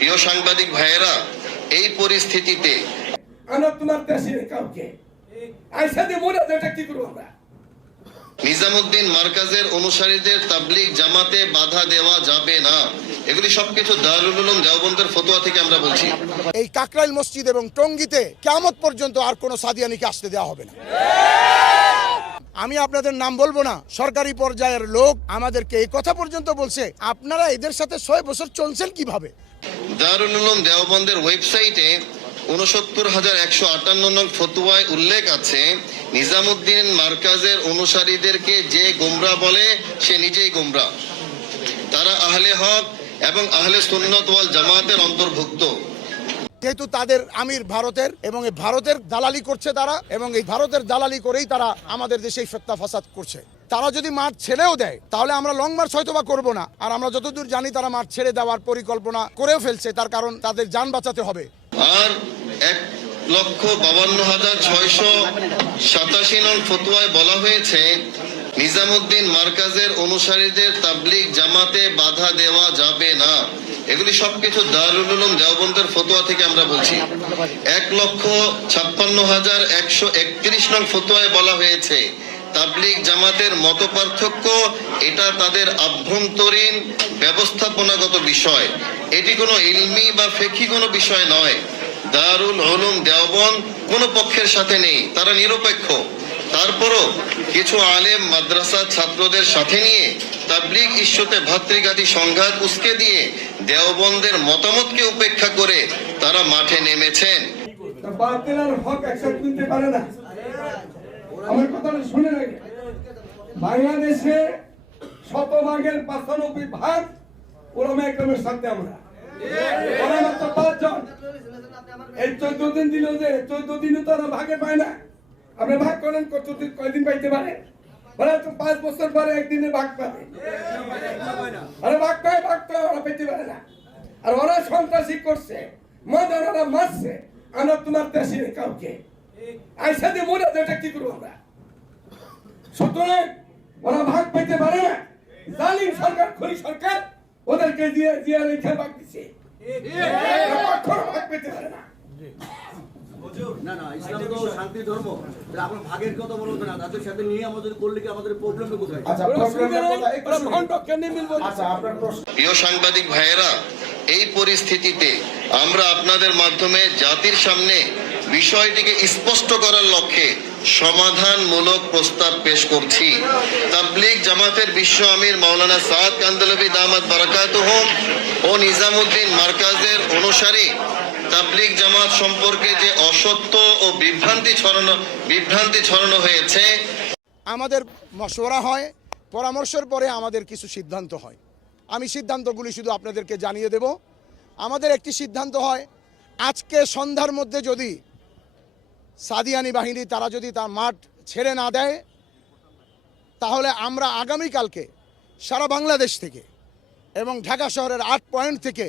প্রিয় সাংবাদিক ভাইয়েরা এই পরিস্থিতিতে তোমার কাউকে। কি আমরা? নিজামুদ্দিন মার্কাজের অনুসারীদের তাবলিগ জামাতে বাধা দেওয়া যাবে না। এগুলি সবকিছু দারুল উলুম দেওবন্দের ফতোয়া থেকে আমরা বলছি। এই কাকরাইল মসজিদ এবং টঙ্গিতে কেমত পর্যন্ত আর কোনো সাদিয়ানিকে আসতে দেওয়া হবে না। আমি আপনাদের নাম বলব না। সরকারি পর্যায়ের লোক আমাদেরকে এই কথা পর্যন্ত বলছে। আপনারা এদের সাথে ছয় বছর চলছেন কীভাবে? দারুল উলুম দেওবন্দের ওয়েবসাইটে উনসত্তর হাজার একশো আটান্ন নং ফতুয়ায় উল্লেখ আছে, নিজামুদ্দিন মার্কাজের অনুসারীদেরকে যে গোমরা বলে, সে নিজেই গোমরা। তারা আহলে হক এবং আহলে সুন্নত ওয়াল জামাতের অন্তর্ভুক্ত। যেহেতু তাদের আমির ভারতের এবং এই ভারতের দালালি করছে তারা এবং এই ভারতের দালালি করেই তারা আমাদের দেশে ফেত্তা ফাসাদ করছে। তারা যদি মাঠ ছেড়েও দেয়, তাহলে আমরা লং মার্চ হয়তো বা করব না। আর আমরা যতদূর জানি তারা মাঠ ছেড়ে দেওয়ার পরিকল্পনা করেও ফেলছে, তার কারণ তাদের যান বাঁচাতে হবে। আর এক লক্ষ বাবান্ন হাজার ছয়শো সাতাশি নং ফতুয়ায় বলা হয়েছে, নিজামুদ্দিন মার্কাজের অনুসারীদের তাবলিগ জামাতে বাধা দেওয়া যাবে না। এগুলি সবকিছু দারুল উলুম দেওবন্দের ফতোয়া থেকে আমরা বলছি। এক লক্ষ ছাপ্পান্ন হাজার একশো একত্রিশ নং ফতোয়ায় বলা হয়েছে, তাবলিগ জামাতের মত পার্থক্য এটা তাদের আভ্যন্তরীণ ব্যবস্থাপনাগত বিষয়। এটি কোনো ইলমি বা ফেকি কোনো বিষয় নয়। দারুল উলুম দেওবন কোনো পক্ষের সাথে নেই, তারা নিরপেক্ষ। তারপরও কিছু আলেম মাদ্রাসা ছাত্রদের সাথে নিয়ে তাবলিগ ইস্যুতে ভাতৃঘাতী সংঘাত উস্কে দিয়ে দেওবন্দের মতামতকে উপেক্ষা করে তারা মাঠে নেমেছেন। হক নিতে পারে না। আমার কথাটা শুনে বাংলাদেশে শতভাগের পাঁচানব্বই ভাগ ওরমা একরমের সাথে আমরা। ওরা মাত্র পাঁচজন। এই চোদ্দ দিন দিল যে, চোদ্দ দিনে তো ভাগে পায় না। আপনি ভাগ করেন, কতদিন, কয়দিন পাইতে পারে? ওরা তো পাঁচ বছর পরে একদিনে ভাগ পাবে। ভাগ পায় ভাগ তো ওরা পেতে পারে না। আর ওরা সন্ত্রাসী করছে ওরা মারছে। আমরা তোমার দেশে কাউকে। আইসা দিয়ে মনে এটা কি করব আমরা? সুতরাং ওরা ভাগ পেতে পারে। না জালিম সরকার খনি সরকার ওদেরকে দিয়ে দিয়ে রেখে ভাগ কখনো ভাগ পেতে পারে না। না না ইসলাম তো শান্তি ধর্ম। আপনার ভাগের কথা বলব না তাদের সাথে নিয়ে আমাদের করলে কি আমাদের প্রবলেমটা কোথায়? আচ্ছা আচ্ছা আপনার প্রশ্ন। প্রিয় সাংবাদিক ভাইয়েরা এই পরিস্থিতিতে আমরা আপনাদের মাধ্যমে জাতির সামনে বিষয়টিকে স্পষ্ট করার লক্ষ্যে সমাধানমূলক প্রস্তাব পেশ করছি। তাবলিগ জামাতের বিশ্ব আমির মাওলানা সাদ কান্দলবি দামাত বারাকাতুহুম ও নিজামুদ্দিন মার্কাজের অনুসারী তাবলিগ জামাত সম্পর্কে যে অসত্য ও বিভ্রান্তি ছড়ানো বিভ্রান্তি ছড়ানো হয়েছে। আমাদের মশওয়ারা হয়, পরামর্শের পরে আমাদের কিছু সিদ্ধান্ত হয়। আমি সিদ্ধান্তগুলি শুধু আপনাদেরকে জানিয়ে দেব। আমাদের একটি সিদ্ধান্ত হয়, আজকে সন্ধ্যার মধ্যে যদি সাদিয়ানি বাহিনী তারা যদি তার মাঠ ছেড়ে না দেয়, তাহলে আমরা আগামীকালকে সারা বাংলাদেশ থেকে এবং ঢাকা শহরের আট পয়েন্ট থেকে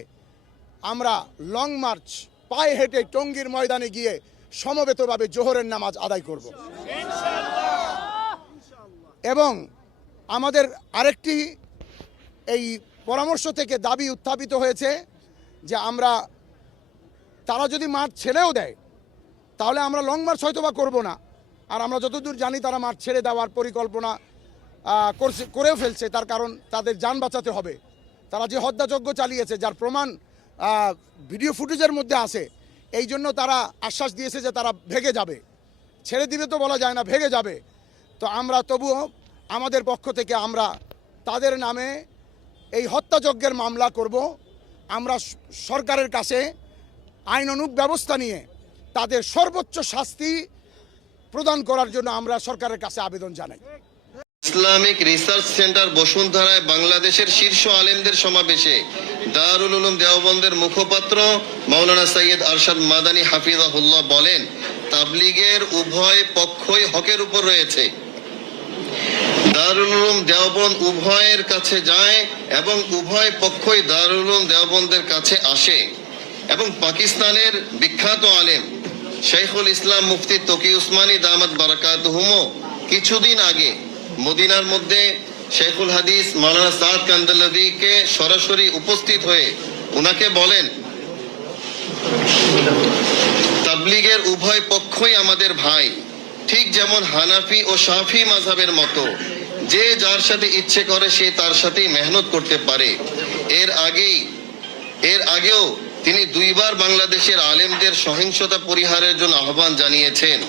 আমরা লং মার্চ পায়ে হেঁটে টঙ্গীর ময়দানে গিয়ে সমবেতভাবে জোহরের নামাজ আদায় করব। এবং আমাদের আরেকটি এই পরামর্শ থেকে দাবি উত্থাপিত হয়েছে যে আমরা, তারা যদি মাঠ ছেড়েও দেয়, তাহলে আমরা লং মার্চ হয়তো বা করব না। আর আমরা যতদূর জানি তারা মাঠ ছেড়ে দেওয়ার পরিকল্পনা করছে, করেও ফেলছে। তার কারণ তাদের যান বাঁচাতে হবে। তারা যে হত্যাযজ্ঞ চালিয়েছে, যার প্রমাণ ভিডিও ফুটেজের মধ্যে আছে। এই জন্য তারা আশ্বাস দিয়েছে যে তারা ভেগে যাবে। ছেড়ে দিবে তো বলা যায় না, ভেগে যাবে। তো আমরা তবুও আমাদের পক্ষ থেকে আমরা তাদের নামে এই হত্যাযজ্ঞের মামলা করব। আমরা সরকারের কাছে আইনানুগ ব্যবস্থা নিয়ে তাদের সর্বোচ্চ শাস্তি প্রদান করার জন্য আমরা সরকারের কাছে আবেদন জানাই। ইসলামিক রিসার্চ সেন্টার বসুন্ধরায় বাংলাদেশের শীর্ষ আলেমদের সমাবেশে দারুল উলুম দেওবন্দের মুখপাত্র মাওলানা সৈয়দ আরশাদ মাদানী হাফিজাহুল্লাহ বলেন, তাবলিগের উভয় পক্ষই হকের উপর রয়েছে। দারুল উলুম দেওবন্দ উভয়ের কাছে যায় এবং উভয় পক্ষই দারুল উলুম দেওবন্দের কাছে আসে এবং পাকিস্তানের বিখ্যাত আলেম শেখুল ইসলাম মুফতি তকি উসমানী দামাত বারাকাতুহুমও কিছুদিন আগে মদিনার মধ্যে শেখুল হাদিস মাওলানা সাদ কান্দলবিকে সরাসরি উপস্থিত হয়ে উনাকে বলেন, তাবলিগের উভয় পক্ষই আমাদের ভাই। ঠিক যেমন হানাফি ও সাফি মাঝাবের মতো, যে যার সাথে ইচ্ছে করে সে তার সাথেই মেহনত করতে পারে। এর আগেই, এর আগেও তিনি দুইবার বাংলাদেশের আলেমদের সহিংসতা পরিহারের জন্য আহ্বান জানিয়েছেন।